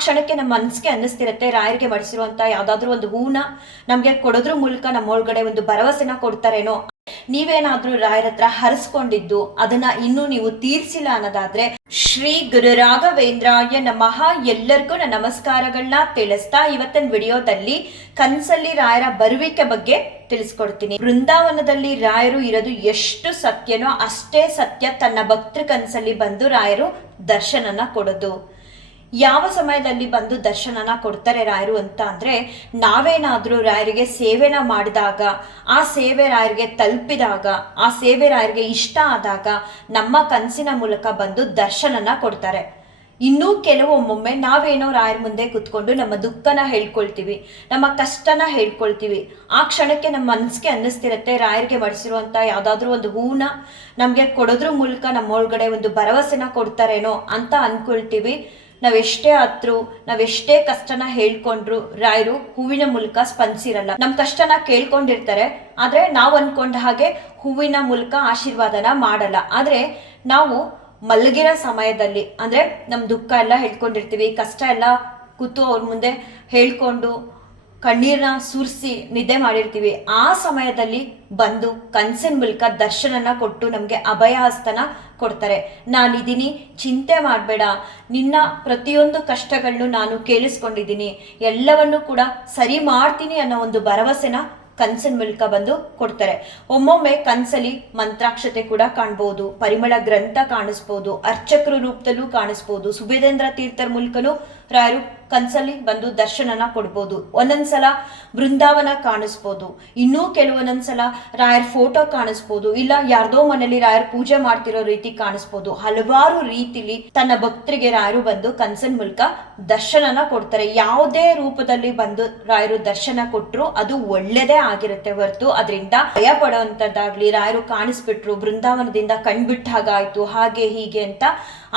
ಕ್ಷಣಕ್ಕೆ ನಮ್ಮ ಮನಸ್ಸಿಗೆ ಅನ್ನಿಸ್ತಿರುತ್ತೆ, ರಾಯರಿಗೆ ಮಡಿಸಿರುವಂತ ಯಾವ್ದಾದ್ರು ಒಂದು ಹೂನ ನಮ್ಗೆ ಕೊಡೋದ್ರ ಮೂಲಕ ನಮ್ಮ ಒಳಗಡೆ ಒಂದು ಭರವಸೆನ ಕೊಡ್ತಾರೇನೋ, ನೀವೇನಾದ್ರೂ ರಾಯರ ಹತ್ರ ಹರಿಸ್ಕೊಂಡಿದ್ದು ಅದನ್ನ ಇನ್ನೂ ನೀವು ತೀರ್ಸಿಲ್ಲ ಅನ್ನೋದಾದ್ರೆ ಶ್ರೀ ಗುರು ರಾಘವೇಂದ್ರಾಯ ನಮಃ ಎಲ್ಲರಿಗೂ ನನ್ನ ನಮಸ್ಕಾರಗಳನ್ನ ತಿಳಿಸ್ತಾ ಇವತ್ತಿನ ವಿಡಿಯೋದಲ್ಲಿ ಕನ್ಸಲ್ಲಿ ರಾಯರ ಬರುವಿಕೆ ಬಗ್ಗೆ ತಿಳಿಸ್ಕೊಡ್ತೀನಿ. ಬೃಂದಾವನದಲ್ಲಿ ರಾಯರು ಇರೋದು ಎಷ್ಟು ಸತ್ಯನೋ ಅಷ್ಟೇ ಸತ್ಯ ತನ್ನ ಭಕ್ತೃ ಕನ್ಸಲ್ಲಿ ಬಂದು ರಾಯರು ದರ್ಶನನ ಕೊಡೋದು. ಯಾವ ಸಮಯದಲ್ಲಿ ಬಂದು ದರ್ಶನನ ಕೊಡ್ತಾರೆ ರಾಯರು ಅಂತ ಅಂದ್ರೆ, ನಾವೇನಾದ್ರೂ ರಾಯರಿಗೆ ಸೇವೆನ ಮಾಡಿದಾಗ, ಆ ಸೇವೆ ರಾಯರಿಗೆ ತಲುಪಿದಾಗ, ಆ ಸೇವೆ ರಾಯರಿಗೆ ಇಷ್ಟ ಆದಾಗ ನಮ್ಮ ಕನಸಿನ ಮೂಲಕ ಬಂದು ದರ್ಶನನ ಕೊಡ್ತಾರೆ. ಇನ್ನೂ ಕೆಲವೊಮ್ಮೊಮ್ಮೆ ನಾವೇನೋ ರಾಯರ ಮುಂದೆ ಕುತ್ಕೊಂಡು ನಮ್ಮ ದುಃಖನ ಹೇಳ್ಕೊಳ್ತೀವಿ, ನಮ್ಮ ಕಷ್ಟನ ಹೇಳ್ಕೊಳ್ತೀವಿ. ಆ ಕ್ಷಣಕ್ಕೆ ನಮ್ಮ ಮನಸ್ಸಿಗೆ ಅನ್ನಿಸ್ತಿರುತ್ತೆ, ರಾಯರಿಗೆ ಮಡಿಸಿರುವಂಥ ಯಾವುದಾದ್ರೂ ಒಂದು ಹೂನ ನಮ್ಗೆ ಕೊಡೋದ್ರ ಮೂಲಕ ನಮ್ಮ ಒಳಗಡೆ ಒಂದು ಭರವಸೆನ ಕೊಡ್ತಾರೇನೋ ಅಂತ ಅನ್ಕೊಳ್ತೀವಿ. ನಾವೆಷ್ಟೇ ಹತ್ರು ನಾವೆಷ್ಟೇ ಕಷ್ಟನ ಹೇಳ್ಕೊಂಡ್ರು, ರಾಯರು ಹೂವಿನ ಮೂಲಕ ಸ್ಪಂದಿಸಿರಲ್ಲ. ನಮ್ಮ ಕಷ್ಟನ ಕೇಳ್ಕೊಂಡಿರ್ತಾರೆ, ಆದ್ರೆ ನಾವು ಅನ್ಕೊಂಡ ಹಾಗೆ ಹೂವಿನ ಮೂಲಕ ಆಶೀರ್ವಾದನ ಮಾಡಲ್ಲ. ಆದ್ರೆ ನಾವು ಮಲಗಿರೋ ಸಮಯದಲ್ಲಿ, ಅಂದ್ರೆ ನಮ್ಮ ದುಃಖ ಎಲ್ಲ ಹೇಳ್ಕೊಂಡಿರ್ತೀವಿ, ಕಷ್ಟ ಎಲ್ಲ ಕೂತು ಅವ್ರ ಮುಂದೆ ಹೇಳ್ಕೊಂಡು ಕಣ್ಣೀರನ್ನ ಸುರಿಸಿ ನಿದ್ದೆ ಮಾಡಿರ್ತೀವಿ. ಆ ಸಮಯದಲ್ಲಿ ಬಂದು ಕನಸಿನ ಮೂಲಕ ದರ್ಶನನ ಕೊಟ್ಟು ನಮಗೆ ಅಭಯ ಹಸ್ತನ ಕೊಡ್ತಾರೆ. ನಾನಿದ್ದೀನಿ, ಚಿಂತೆ ಮಾಡಬೇಡ. ನಿನ್ನ ಪ್ರತಿಯೊಂದು ಕಷ್ಟಗಳನ್ನು ನಾನು ಕೇಳಿಸ್ಕೊಂಡಿದ್ದೀನಿ. ಎಲ್ಲವನ್ನು ಕೂಡ ಸರಿ ಮಾಡ್ತೀನಿ ಅನ್ನೋ ಒಂದು ಭರವಸೆನ ಕನ್ಸಿನ ಮೂಲಕ ಬಂದು ಕೊಡ್ತಾರೆ. ಒಮ್ಮೊಮ್ಮೆ ಕನಸಲ್ಲಿ ಮಂತ್ರಾಕ್ಷತೆ ಕೂಡ ಕಾಣ್ಬೋದು, ಪರಿಮಳ ಗ್ರಂಥ ಕಾಣಿಸ್ಬೋದು, ಅರ್ಚಕರು ರೂಪದಲ್ಲೂ ಕಾಣಿಸ್ಬೋದು ಸುಬೇದೇಂದ್ರ ತೀರ್ಥರ ಮೂಲಕನೂ ರಾಯರು ಕನ್ಸಲ್ಲಿ ಬಂದು ದರ್ಶನನ ಕೊಡ್ಬೋದು. ಒಂದೊಂದ್ಸಲ ಬೃಂದಾವನ ಕಾಣಿಸ್ಬೋದು. ಇನ್ನೂ ಕೆಲವೊಂದೊಂದ್ಸಲ ರಾಯರ್ ಫೋಟೋ ಕಾಣಿಸ್ಬೋದು. ಇಲ್ಲ, ಯಾರ್ದೋ ಮನೇಲಿ ರಾಯರ್ ಪೂಜೆ ಮಾಡ್ತಿರೋ ರೀತಿ ಕಾಣಿಸ್ಬೋದು. ಹಲವಾರು ರೀತಿಲಿ ತನ್ನ ಭಕ್ತರಿಗೆ ರಾಯರು ಬಂದು ಕನ್ಸನ್ ಮೂಲಕ ದರ್ಶನನ ಕೊಡ್ತಾರೆ. ಯಾವುದೇ ರೂಪದಲ್ಲಿ ಬಂದು ರಾಯರು ದರ್ಶನ ಕೊಟ್ಟರು ಅದು ಒಳ್ಳೇದೇ ಆಗಿರುತ್ತೆ ಹೊರತು. ಅದರಿಂದ ಭಯ ಪಡೋವಂಥದ್ದಾಗಲಿ ರಾಯರು ಕಾಣಿಸ್ಬಿಟ್ರು, ಬೃಂದಾವನದಿಂದ ಕಣ್ಬಿಟ್ಟ ಹಾಗಾಯ್ತು, ಹಾಗೆ ಹೀಗೆ ಅಂತ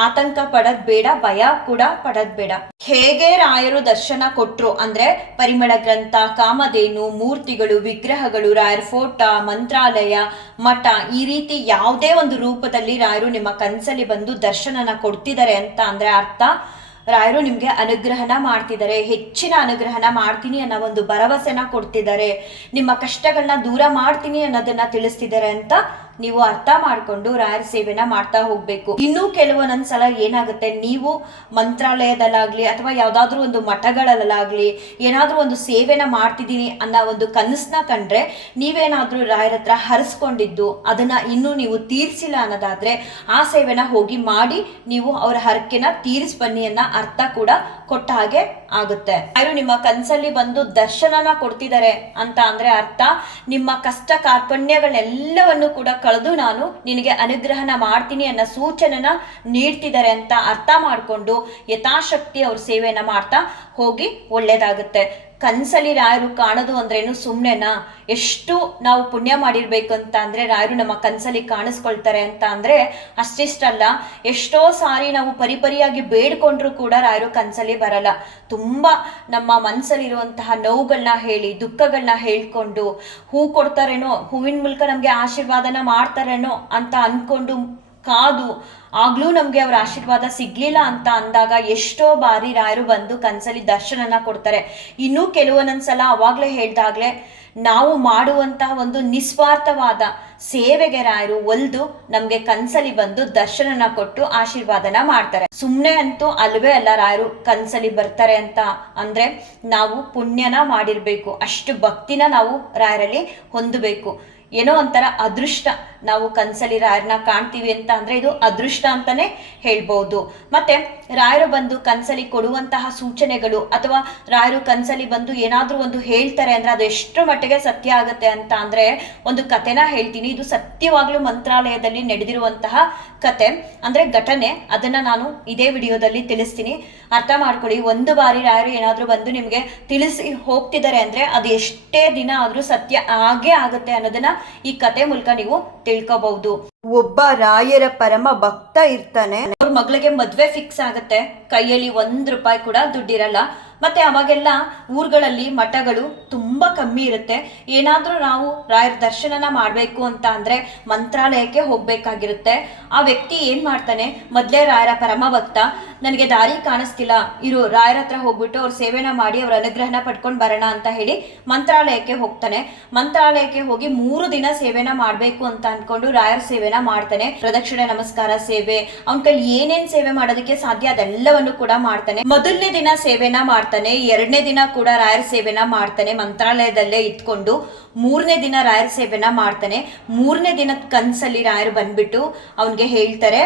ಆತಂಕ ಪಡೋದ್ ಬೇಡ, ಭಯ ಕೂಡ ಪಡೋದ್ ಬೇಡ. ಹೇಗೆ ರಾಯರು ದರ್ಶನ ಕೊಟ್ರು ಅಂದ್ರೆ ಪರಿಮಳ ಗ್ರಂಥ, ಕಾಮಧೇನು, ಮೂರ್ತಿಗಳು, ವಿಗ್ರಹಗಳು, ರಾಯರ್ ಫೋಟ, ಮಂತ್ರಾಲಯ, ಮಠ, ಈ ರೀತಿ ಯಾವುದೇ ಒಂದು ರೂಪದಲ್ಲಿ ರಾಯರು ನಿಮ್ಮ ಕನಸಲ್ಲಿ ಬಂದು ದರ್ಶನನ ಕೊಡ್ತಿದ್ದಾರೆ ಅಂತ ಅಂದ್ರೆ ಅರ್ಥ, ರಾಯರು ನಿಮ್ಗೆ ಅನುಗ್ರಹನ ಮಾಡ್ತಿದ್ದಾರೆ, ಹೆಚ್ಚಿನ ಅನುಗ್ರಹನ ಮಾಡ್ತೀನಿ ಅನ್ನೋ ಒಂದು ಭರವಸೆನ ಕೊಡ್ತಿದ್ದಾರೆ, ನಿಮ್ಮ ಕಷ್ಟಗಳನ್ನ ದೂರ ಮಾಡ್ತೀನಿ ಅನ್ನೋದನ್ನ ತಿಳಿಸ್ತಿದ್ದಾರೆ ಅಂತ ನೀವು ಅರ್ಥ ಮಾಡ್ಕೊಂಡು ರಾಯರ ಸೇವೆನ ಮಾಡ್ತಾ ಹೋಗಬೇಕು. ಇನ್ನೂ ಕೆಲವೊಂದೊಂದ್ಸಲ ಏನಾಗುತ್ತೆ, ನೀವು ಮಂತ್ರಾಲಯದಲ್ಲಾಗಲಿ ಅಥವಾ ಯಾವುದಾದ್ರೂ ಒಂದು ಮಠಗಳಲ್ಲಾಗ್ಲಿ ಏನಾದರೂ ಒಂದು ಸೇವೆನ ಮಾಡ್ತಿದ್ದೀನಿ ಅನ್ನೋ ಒಂದು ಕನಸನ್ನ ಕಂಡ್ರೆ ನೀವೇನಾದರೂ ರಾಯರ ಹತ್ರ ಹರಿಸ್ಕೊಂಡಿದ್ದು, ಅದನ್ನ ಇನ್ನೂ ನೀವು ತೀರ್ಸಿಲ್ಲ ಅನ್ನೋದಾದ್ರೆ ಆ ಸೇವೆನ ಹೋಗಿ ಮಾಡಿ ನೀವು ಅವರ ಹರಕೆನ ತೀರಿಸಿ ಬನ್ನಿ ಅನ್ನೋ ಅರ್ಥ ಕೂಡ ಕೊಟ್ಟ ಹಾಗೆ ಆಗುತ್ತೆ. ಯಾರು ನಿಮ್ಮ ಕನ್ಸಲ್ಲಿ ಬಂದು ದರ್ಶನನ ಕೊಡ್ತಿದ್ದಾರೆ ಅಂತ ಅಂದ್ರೆ ಅರ್ಥ, ನಿಮ್ಮ ಕಷ್ಟ ಕಾರ್ಪಣ್ಯಗಳೆಲ್ಲವನ್ನು ಕೂಡ ಕಳೆದು ನಾನು ನಿನಗೆ ಅನುಗ್ರಹನ ಮಾಡ್ತೀನಿ ಅನ್ನೋ ಸೂಚನೆನ ನೀಡ್ತಿದ್ದಾರೆ ಅಂತ ಅರ್ಥ ಮಾಡಿಕೊಂಡು ಯಥಾಶಕ್ತಿ ಅವ್ರ ಸೇವೆಯನ್ನು ಮಾಡ್ತಾ ಹೋಗಿ ಒಳ್ಳೇದಾಗುತ್ತೆ. ಕನ್ಸಲ್ಲಿ ರಾಯರು ಕಾಣೋದು ಅಂದ್ರೇನು ಸುಮ್ಮನೆನಾ ಎಷ್ಟು ನಾವು ಪುಣ್ಯ ಮಾಡಿರ್ಬೇಕು ಅಂತ ಅಂದ್ರೆ ರಾಯರು ನಮ್ಮ ಕನ್ಸಲ್ಲಿ ಕಾಣಿಸ್ಕೊಳ್ತಾರೆ ಅಂತ ಅಂದರೆ ಅಷ್ಟಿಷ್ಟಲ್ಲ. ಎಷ್ಟೋ ಸಾರಿ ನಾವು ಪರಿಪರಿಯಾಗಿ ಬೇಡ್ಕೊಂಡ್ರು ಕೂಡ ರಾಯರು ಕನ್ಸಲ್ಲಿ ಬರಲ್ಲ. ತುಂಬ ನಮ್ಮ ಮನಸ್ಸಲ್ಲಿರುವಂತಹ ನೋವುಗಳನ್ನ ಹೇಳಿ ದುಃಖಗಳನ್ನ ಹೇಳ್ಕೊಂಡು, ಹೂ ಕೊಡ್ತಾರೇನೋ, ಹೂವಿನ ಮೂಲಕ ನಮಗೆ ಆಶೀರ್ವಾದನ ಮಾಡ್ತಾರೇನೋ ಅಂತ ಅನ್ಕೊಂಡು ಕಾದು. ಆಗ್ಲೂ ನಮ್ಗೆ ಅವ್ರ ಆಶೀರ್ವಾದ ಸಿಗ್ಲಿಲ್ಲ ಅಂತ ಅಂದಾಗ ಎಷ್ಟೋ ಬಾರಿ ರಾಯರು ಬಂದು ಕನ್ಸಲ್ಲಿ ದರ್ಶನನ ಕೊಡ್ತಾರೆ. ಇನ್ನೂ ಕೆಲವೊಂದೊಂದ್ಸಲ ಅವಾಗ್ಲೇ ಹೇಳ್ದಾಗ್ಲೇ, ನಾವು ಮಾಡುವಂತಹ ಒಂದು ನಿಸ್ವಾರ್ಥವಾದ ಸೇವೆಗೆ ರಾಯರು ಒಲ್ದು ನಮ್ಗೆ ಕನ್ಸಲಿ ಬಂದು ದರ್ಶನನ ಕೊಟ್ಟು ಆಶೀರ್ವಾದನ ಮಾಡ್ತಾರೆ. ಸುಮ್ಮನೆ ಅಂತೂ ಅಲ್ವೇ ಅಲ್ಲ ರಾಯರು ಕನ್ಸಲಿ ಬರ್ತಾರೆ ಅಂತ ಅಂದ್ರೆ ನಾವು ಪುಣ್ಯನ ಮಾಡಿರ್ಬೇಕು. ಅಷ್ಟು ಭಕ್ತಿನ ನಾವು ರಾಯರಲ್ಲಿ ಹೊಂದಬೇಕು. ಏನೋ ಒಂಥರ ಅದೃಷ್ಟ ನಾವು ಕನ್ಸಲ್ಲಿ ರಾಯರನ್ನ ಕಾಣ್ತೀವಿ ಅಂತ ಅಂದ್ರೆ ಇದು ಅದೃಷ್ಟ ಅಂತಲೇ ಹೇಳ್ಬೋದು. ಮತ್ತೆ ರಾಯರು ಬಂದು ಕನಸಲ್ಲಿ ಕೊಡುವಂತಹ ಸೂಚನೆಗಳು ಅಥವಾ ರಾಯರು ಕನಸಲ್ಲಿ ಬಂದು ಏನಾದರೂ ಒಂದು ಹೇಳ್ತಾರೆ ಅಂದ್ರೆ ಅದು ಎಷ್ಟರ ಮಟ್ಟಿಗೆ ಸತ್ಯ ಆಗುತ್ತೆ ಅಂತ ಅಂದ್ರೆ ಒಂದು ಕಥೆನ ಹೇಳ್ತೀನಿ. ಇದು ಸತ್ಯವಾಗ್ಲೂ ಮಂತ್ರಾಲಯದಲ್ಲಿ ನಡೆದಿರುವಂತಹ ಕತೆ ಅಂದ್ರೆ ಘಟನೆ. ಅದನ್ನ ನಾನು ಇದೇ ವಿಡಿಯೋದಲ್ಲಿ ತಿಳಿಸ್ತೀನಿ. ಅರ್ಥ ಮಾಡ್ಕೊಳ್ಳಿ. ಒಂದು ಬಾರಿ ರಾಯರು ಏನಾದರೂ ಬಂದು ನಿಮಗೆ ತಿಳಿಸಿ ಹೋಗ್ತಿದ್ದಾರೆ ಅಂದ್ರೆ ಅದು ಎಷ್ಟೇ ದಿನ ಆದರೂ ಸತ್ಯ ಆಗೇ ಆಗುತ್ತೆ ಅನ್ನೋದನ್ನ ಈ ಕತೆ ಮೂಲಕ ನೀವು ತಿಳ್ಕೋಬಹುದು. ಒಬ್ಬ ರಾಯರ ಪರಮ ಭಕ್ತ ಇರ್ತಾನೆ. ಅವ್ರ ಮಗಳಿಗೆ ಮದ್ವೆ ಫಿಕ್ಸ್ ಆಗುತ್ತೆ. ಕೈಯಲ್ಲಿ ಒಂದ್ ರೂಪಾಯಿ ಕೂಡ ದುಡ್ಡಿರಲ್ಲ. ಮತ್ತೆ ಅವಾಗೆಲ್ಲ ಊರುಗಳಲ್ಲಿ ಮಠಗಳು ತುಂಬಾ ಕಮ್ಮಿ ಇರುತ್ತೆ. ಏನಾದರೂ ನಾವು ರಾಯರ ದರ್ಶನನ ಮಾಡಬೇಕು ಅಂತ ಅಂದರೆ ಮಂತ್ರಾಲಯಕ್ಕೆ ಹೋಗಬೇಕಾಗಿರುತ್ತೆ. ಆ ವ್ಯಕ್ತಿ ಏನು ಮಾಡ್ತಾನೆ? ಮೊದಲೇ ರಾಯರ ಪರಮ ಭಕ್ತ ನನಗೆ ದಾರಿ ಕಾಣಿಸ್ತಿಲ್ಲ, ಇರು, ರಾಯರ ಹತ್ರ ಹೋಗ್ಬಿಟ್ಟು ಅವ್ರ ಸೇವೆನ ಮಾಡಿ ಅವ್ರ ಅನುಗ್ರಹನ ಪಡ್ಕೊಂಡು ಬರೋಣ ಅಂತ ಹೇಳಿ ಮಂತ್ರಾಲಯಕ್ಕೆ ಹೋಗ್ತಾನೆ. ಮಂತ್ರಾಲಯಕ್ಕೆ ಹೋಗಿ ಮೂರು ದಿನ ಸೇವೆನ ಮಾಡಬೇಕು ಅಂತ ಅಂದ್ಕೊಂಡು ರಾಯರ ಸೇವೆನ ಮಾಡ್ತಾನೆ. ಪ್ರದಕ್ಷಿಣೆ, ನಮಸ್ಕಾರ, ಸೇವೆ, ಅವನ ಕೈಲಿ ಏನೇನ್ ಸೇವೆ ಮಾಡೋದಕ್ಕೆ ಸಾಧ್ಯ ಅದೆಲ್ಲವನ್ನು ಕೂಡ ಮಾಡ್ತಾನೆ. ಮೊದಲನೇ ದಿನ ಸೇವೆನ ಮಾಡ್ತಾನೆ. ಎರಡನೇ ದಿನ ಕೂಡ ರಾಯರ ಸೇವೆನ ಮಾಡ್ತಾನೆ. ಮಂತ್ರಾಲಯದಲ್ಲೇ ಇಟ್ಕೊಂಡು ಮೂರನೇ ದಿನ ರಾಯರ ಸೇವೆನ ಮಾಡ್ತಾನೆ. ಮೂರನೇ ದಿನದ ಕನ್ಸಲ್ಲಿ ರಾಯರು ಬಂದ್ಬಿಟ್ಟು ಅವನಿಗೆ ಹೇಳ್ತಾರೆ,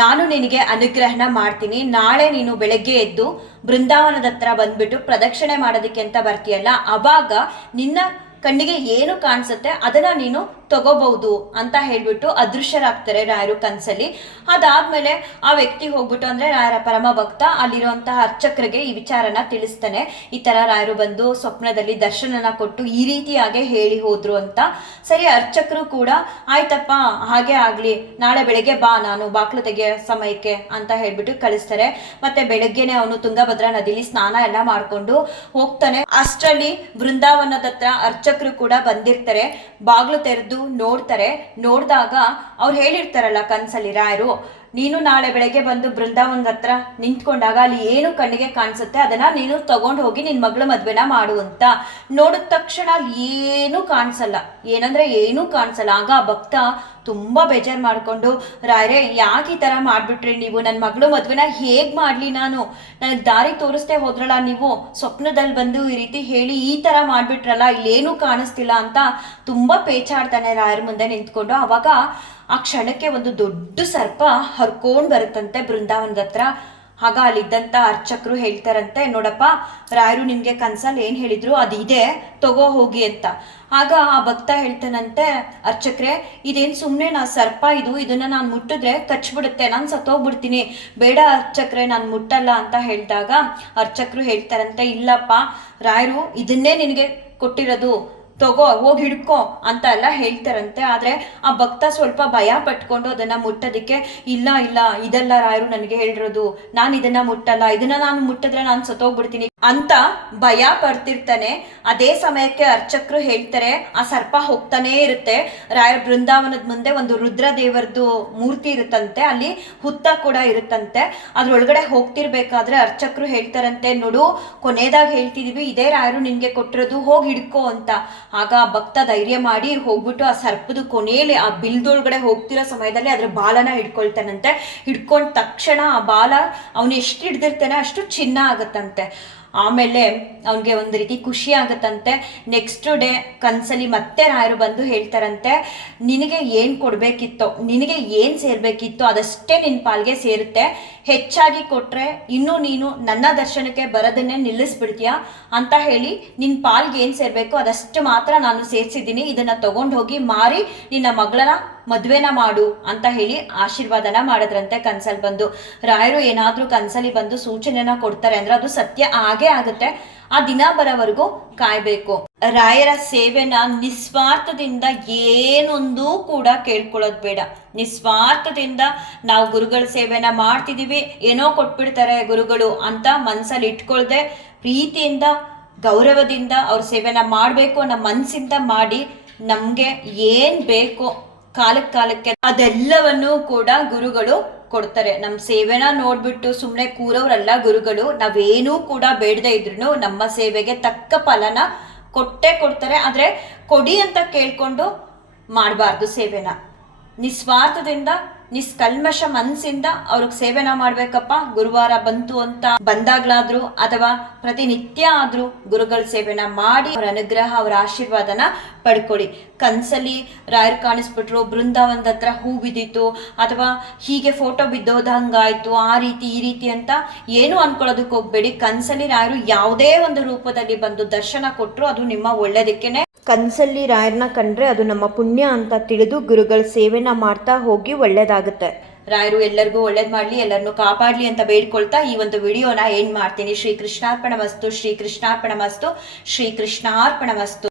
ನಾನು ನಿನಗೆ ಅನುಗ್ರಹನ ಮಾಡ್ತೀನಿ. ನಾಳೆ ನೀನು ಬೆಳಗ್ಗೆ ಎದ್ದು ಬೃಂದಾವನದ ಹತ್ರ ಬಂದ್ಬಿಟ್ಟು ಪ್ರದಕ್ಷಿಣೆ ಮಾಡೋದಕ್ಕೆ ಅಂತ ಬರ್ತೀಯಲ್ಲ, ಅವಾಗ ನಿನ್ನ ಕಣ್ಣಿಗೆ ಏನು ಕಾಣಿಸುತ್ತೆ, ಅದನ್ನ ನೀನು ತಗೋಬಹುದು ಅಂತ ಹೇಳ್ಬಿಟ್ಟು ಅದೃಶ್ಯರಾಗ್ತಾರೆ ರಾಯರು ಕನ್ಸಲ್ಲಿ. ಅದಾದ್ಮೇಲೆ ಆ ವ್ಯಕ್ತಿ ಹೋಗ್ಬಿಟ್ಟು ಅಂದ್ರೆ ರಾಯರ ಪರಮ ಭಕ್ತ ಅಲ್ಲಿರುವಂತಹ ಅರ್ಚಕರಿಗೆ ಈ ವಿಚಾರನ ತಿಳಿಸ್ತಾನೆ. ಈ ತರ ರಾಯರು ಬಂದು ಸ್ವಪ್ನದಲ್ಲಿ ದರ್ಶನನ ಕೊಟ್ಟು ಈ ರೀತಿಯಾಗೆ ಹೇಳಿ ಹೋದ್ರು ಅಂತ. ಸರಿ, ಅರ್ಚಕರು ಕೂಡ, ಆಯ್ತಪ್ಪ, ಹಾಗೆ ಆಗ್ಲಿ, ನಾಳೆ ಬೆಳಗ್ಗೆ ಬಾ, ನಾನು ಬಾಕ್ಲು ತೆಗೆಯೋ ಸಮಯಕ್ಕೆ ಅಂತ ಹೇಳ್ಬಿಟ್ಟು ಕಳಿಸ್ತಾರೆ. ಮತ್ತೆ ಬೆಳಗ್ಗೆನೆ ಅವನು ತುಂಗಭದ್ರಾ ನದಿಲಿ ಸ್ನಾನ ಎಲ್ಲ ಮಾಡ್ಕೊಂಡು ಹೋಗ್ತಾನೆ. ಅಷ್ಟರಲ್ಲಿ ಬೃಂದಾವನದ ಹತ್ರ ಅರ್ಚಕರು ಕೂಡ ಬಂದಿರ್ತಾರೆ. ಬಾಗ್ಲು ತೆರೆದು ನೋಡ್ತಾರೆ, ನೋಡಿದಾಗ ಅವ್ರು ಹೇಳಿರ್ತಾರಲ್ಲ ಕನ್ಸಲ್ಲಿ, ರಾಯರು, ನೀನು ನಾಳೆ ಬೆಳಗ್ಗೆ ಬಂದು ಬೃಂದಾವನ್ ಹತ್ರ ನಿಂತ್ಕೊಂಡಾಗ ಅಲ್ಲಿ ಏನು ಕಣ್ಣಿಗೆ ಕಾಣಿಸುತ್ತೆ? ಅದನ್ನ ನೀನು ತಗೊಂಡು ಹೋಗಿ ನಿನ್ ಮಗಳ ಮದ್ವೆನ ಮಾಡು ಅಂತ. ನೋಡಿದ ತಕ್ಷಣ ಅಲ್ಲಿ ಏನೂ ಕಾಣಿಸಲ್ಲ. ಏನಂದ್ರೆ ಏನೂ ಕಾಣಿಸಲ್ಲ. ಆಗ ಆ ಭಕ್ತ ತುಂಬಾ ಬೇಜಾರು ಮಾಡಿಕೊಂಡು, ರಾಯರೇ, ಯಾಕೆ ಈ ಥರ ಮಾಡಿಬಿಟ್ರಿ ನೀವು? ನನ್ನ ಮಗಳು ಮದುವೆನ ಹೇಗೆ ಮಾಡಲಿ ನಾನು? ನನಗೆ ದಾರಿ ತೋರಿಸ್ತೇ ಹೋದ್ರಲ್ಲ ನೀವು? ಸ್ವಪ್ನದಲ್ಲಿ ಬಂದು ಈ ರೀತಿ ಹೇಳಿ ಈ ಥರ ಮಾಡ್ಬಿಟ್ರಲ್ಲ, ಇಲ್ಲೇನೂ ಕಾಣಿಸ್ತಿಲ್ಲ ಅಂತ ತುಂಬ ಪೇಚಾಡ್ತಾನೆ ರಾಯರ ಮುಂದೆ ನಿಂತ್ಕೊಂಡು. ಆವಾಗ ಆ ಕ್ಷಣಕ್ಕೆ ಒಂದು ದೊಡ್ಡ ಸರ್ಪ ಹರ್ಕೊಂಡು ಬರುತ್ತಂತೆ ಬೃಂದಾವನದ ಹತ್ರ. ಆಗ ಅಲ್ಲಿದ್ದಂಥ ಅರ್ಚಕರು ಹೇಳ್ತಾರಂತೆ, ನೋಡಪ್ಪ, ರಾಯರು ನಿಮಗೆ ಕನ್ಸಲ್ಲಿ ಏನು ಹೇಳಿದ್ರು? ಅದಿದೆ, ತಗೋ ಹೋಗಿ ಅಂತ. ಆಗ ಆ ಭಕ್ತ ಹೇಳ್ತಾನಂತೆ, ಅರ್ಚಕ್ರೆ, ಇದೇನ್ ಸುಮ್ನೆ ನಾ ಸರ್ಪ ಇದು, ಇದನ್ನ ನಾನು ಮುಟ್ಟಿದ್ರೆ ಕಚ್ಬಿಡುತ್ತೆ, ನಾನು ಸತ್ತೋಗ್ಬಿಡ್ತೀನಿ. ಬೇಡ ಅರ್ಚಕ್ರೆ, ನಾನು ಮುಟ್ಟಲ್ಲ ಅಂತ ಹೇಳಿದಾಗ ಅರ್ಚಕರು ಹೇಳ್ತಾರಂತೆ, ಇಲ್ಲಪ್ಪ, ರಾಯರು ಇದನ್ನೇ ನಿನಗೆ ಕೊಟ್ಟಿರೋದು, ತಗೋ, ಹೋಗಿ ಹಿಡ್ಕೋ ಅಂತ ಎಲ್ಲ ಹೇಳ್ತಾರಂತೆ. ಆದ್ರೆ ಆ ಭಕ್ತ ಸ್ವಲ್ಪ ಭಯ ಪಟ್ಕೊಂಡು ಅದನ್ನ ಮುಟ್ಟೋದಕ್ಕೆ, ಇಲ್ಲ ಇಲ್ಲ, ಇದೆಲ್ಲ ರಾಯರು ನನಗೆ ಹೇಳಿರೋದು, ನಾನು ಇದನ್ನ ಮುಟ್ಟಲ್ಲ, ಇದನ್ನ ನಾನು ಮುಟ್ಟಿದ್ರೆ ನಾನು ಸತ್ತೋಗ್ಬಿಡ್ತೀನಿ. ಅಂತ ಭಯ ಪಡ್ತಿರ್ತಾನೆ. ಅದೇ ಸಮಯಕ್ಕೆ ಅರ್ಚಕರು ಹೇಳ್ತಾರೆ, ಆ ಸರ್ಪ ಹೋಗ್ತಾನೇ ಇರುತ್ತೆ. ರಾಯರ ಬೃಂದಾವನದ ಮುಂದೆ ಒಂದು ರುದ್ರ ದೇವರದು ಮೂರ್ತಿ ಇರುತ್ತಂತೆ, ಅಲ್ಲಿ ಹುತ್ತ ಕೂಡ ಇರುತ್ತಂತೆ. ಅದ್ರೊಳಗಡೆ ಹೋಗ್ತಿರ್ಬೇಕಾದ್ರೆ ಅರ್ಚಕರು ಹೇಳ್ತಾರಂತೆ, ನೋಡು ಕೊನೆಯದಾಗಿ ಹೇಳ್ತಿದೀವಿ, ಇದೇ ರಾಯರು ನಿನ್ಗೆ ಕೊಟ್ಟಿರೋದು ಹೋಗಿ ಹಿಡ್ಕೋ ಅಂತ. ಆಗ ಭಕ್ತ ಧೈರ್ಯ ಮಾಡಿ ಹೋಗ್ಬಿಟ್ಟು ಆ ಸರ್ಪದ ಕೊನೆಯಲ್ಲಿ ಆ ಬಿಲ್ದೊಳಗಡೆ ಹೋಗ್ತಿರೋ ಸಮಯದಲ್ಲಿ ಅದ್ರ ಬಾಲನ ಹಿಡ್ಕೊಳ್ತಾನಂತೆ. ಹಿಡ್ಕೊಂಡ ತಕ್ಷಣ ಆ ಬಾಲ, ಅವನು ಎಷ್ಟು ಹಿಡ್ದಿರ್ತಾನೆ ಅಷ್ಟು ಚಿನ್ನ ಆಗತ್ತಂತೆ. ಆಮೇಲೆ ಅವನಿಗೆ ಒಂದು ರೀತಿ ಖುಷಿ ಆಗುತ್ತಂತೆ. ನೆಕ್ಸ್ಟ್ ಡೇ ಕನ್ಸಲ್ಲಿ ಮತ್ತೆ ರಾಯರು ಬಂದು ಹೇಳ್ತಾರಂತೆ, ನಿನಗೆ ಏನು ಕೊಡಬೇಕಿತ್ತೋ, ನಿನಗೆ ಏನು ಸೇರಬೇಕಿತ್ತೋ ಅದಷ್ಟೇ ನಿನ್ನ ಪಾಲ್ಗೆ ಸೇರುತ್ತೆ. ಹೆಚ್ಚಾಗಿ ಕೊಟ್ಟರೆ ಇನ್ನೂ ನೀನು ನನ್ನ ದರ್ಶನಕ್ಕೆ ಬರೋದನ್ನೇ ನಿಲ್ಲಿಸ್ಬಿಡ್ತೀಯ? ಅಂತ ಹೇಳಿ ನಿನ್ನ ಪಾಲ್ಗೆ ಏನು ಸೇರಬೇಕು ಅದಷ್ಟು ಮಾತ್ರ ನಾನು ಸೇರಿಸಿದ್ದೀನಿ. ಇದನ್ನು ತಗೊಂಡು ಹೋಗಿ ಮಾರಿ ನಿನ್ನ ಮಗಳನ್ನ ಮದ್ವೆನ ಮಾಡು ಅಂತ ಹೇಳಿ ಆಶೀರ್ವಾದನ ಮಾಡಿದ್ರಂತೆ ಕನ್ಸಲ್ಲಿ ಬಂದು. ರಾಯರು ಏನಾದ್ರೂ ಕನ್ಸಲ್ಲಿ ಬಂದು ಸೂಚನೆನ ಕೊಡ್ತಾರೆ ಅಂದ್ರೆ ಅದು ಸತ್ಯ ಆಗೇ ಆಗುತ್ತೆ. ಆ ದಿನ ಬರೋವರೆಗೂ ಕಾಯಬೇಕು. ರಾಯರ ಸೇವೆನ ನಿಸ್ವಾರ್ಥದಿಂದ ಏನೊಂದು ಕೂಡ ಕೇಳ್ಕೊಳ್ಳೋದು ಬೇಡ. ನಿಸ್ವಾರ್ಥದಿಂದ ನಾವು ಗುರುಗಳ ಸೇವೆನ ಮಾಡ್ತಿದ್ದೀವಿ ಏನೋ ಕೊಟ್ಬಿಡ್ತಾರೆ ಗುರುಗಳು ಅಂತ ಮನಸ್ಸಲ್ಲಿ ಇಟ್ಕೊಳ್ದೆ ಪ್ರೀತಿಯಿಂದ, ಗೌರವದಿಂದ ಅವ್ರ ಸೇವೆನ ಮಾಡಬೇಕು ಅನ್ನೋ ಮನಸ್ಸಿಂದ ಮಾಡಿ ನಮಗೆ ಏನು ಬೇಕೋ ಕಾಲಕ್ಕೆ ಅದೆಲ್ಲವನ್ನು ಕೂಡ ಗುರುಗಳು ಕೊಡ್ತಾರೆ. ನಮ್ಮ ಸೇವೆನ ನೋಡ್ಬಿಟ್ಟು ಸುಮ್ಮನೆ ಕೂರೋರಲ್ಲ ಗುರುಗಳು, ನಾವೇನೂ ಕೂಡ ಬೇಡದೆ ಇದ್ರು ನಮ್ಮ ಸೇವೆಗೆ ತಕ್ಕ ಫಲನ ಕೊಟ್ಟೆ ಕೊಡ್ತಾರೆ. ಆದರೆ ಕೊಡಿ ಅಂತ ಕೇಳ್ಕೊಂಡು ಮಾಡಬಾರ್ದು ಸೇವೆನ. ನಿಸ್ವಾರ್ಥದಿಂದ ನಿಸ್ಕಲ್ಮಶ ಮನಸ್ಸಿಂದ ಅವ್ರಿಗೆ ಸೇವೆನ ಮಾಡ್ಬೇಕಪ್ಪ, ಗುರುವಾರ ಬಂತು ಅಂತ ಬಂದಾಗ್ಲಾದ್ರು ಅಥವಾ ಪ್ರತಿನಿತ್ಯ ಆದ್ರೂ ಗುರುಗಳ ಸೇವೆನ ಮಾಡಿ ಅವ್ರ ಅನುಗ್ರಹ, ಅವರ ಆಶೀರ್ವಾದನ ಪಡ್ಕೊಳ್ಳಿ. ಕನ್ಸಲ್ಲಿ ರಾಯರು ಕಾಣಿಸ್ಬಿಟ್ರು, ಬೃಂದಾವನದ ಹತ್ರ ಹೂ ಬಿದ್ದಿತ್ತು ಅಥವಾ ಹೀಗೆ ಫೋಟೋ ಬಿದ್ದೋದಂಗಾಯ್ತು ಆ ರೀತಿ, ಈ ರೀತಿ ಅಂತ ಏನು ಅನ್ಕೊಳ್ಳೋದಕ್ಕೆ ಹೋಗ್ಬೇಡಿ. ಕನ್ಸಲ್ಲಿ ರಾಯರು ಯಾವುದೇ ಒಂದು ರೂಪದಲ್ಲಿ ಬಂದು ದರ್ಶನ ಕೊಟ್ಟರು ಅದು ನಿಮ್ಮ ಒಳ್ಳೇದಕ್ಕೇನೆ ಕನ್ಸಲ್ಲಿ ರಾಯರನ್ನ ಕಂಡ್ರೆ ಅದು ನಮ್ಮ ಪುಣ್ಯ ಅಂತ ತಿಳಿದು ಗುರುಗಳ ಸೇವೆನ ಮಾಡ್ತಾ ಹೋಗಿ ಒಳ್ಳೇದಾಗುತ್ತೆ. ರಾಯರು, ಎಲ್ಲರಿಗೂ ಒಳ್ಳೇದ್ ಮಾಡ್ಲಿ, ಎಲ್ಲರನ್ನು ಕಾಪಾಡ್ಲಿ ಅಂತ ಬೇಡ್ಕೊಳ್ತಾ ಈ ಒಂದು ವಿಡಿಯೋನ ಏನ್ ಮಾಡ್ತೀನಿ. ಶ್ರೀ ಕೃಷ್ಣಾರ್ಪಣ ಮಸ್ತು ಶ್ರೀ ಕೃಷ್ಣಾರ್ಪಣ ಮಸ್ತು ಶ್ರೀ ಕೃಷ್ಣಾರ್ಪಣ ಮಸ್ತು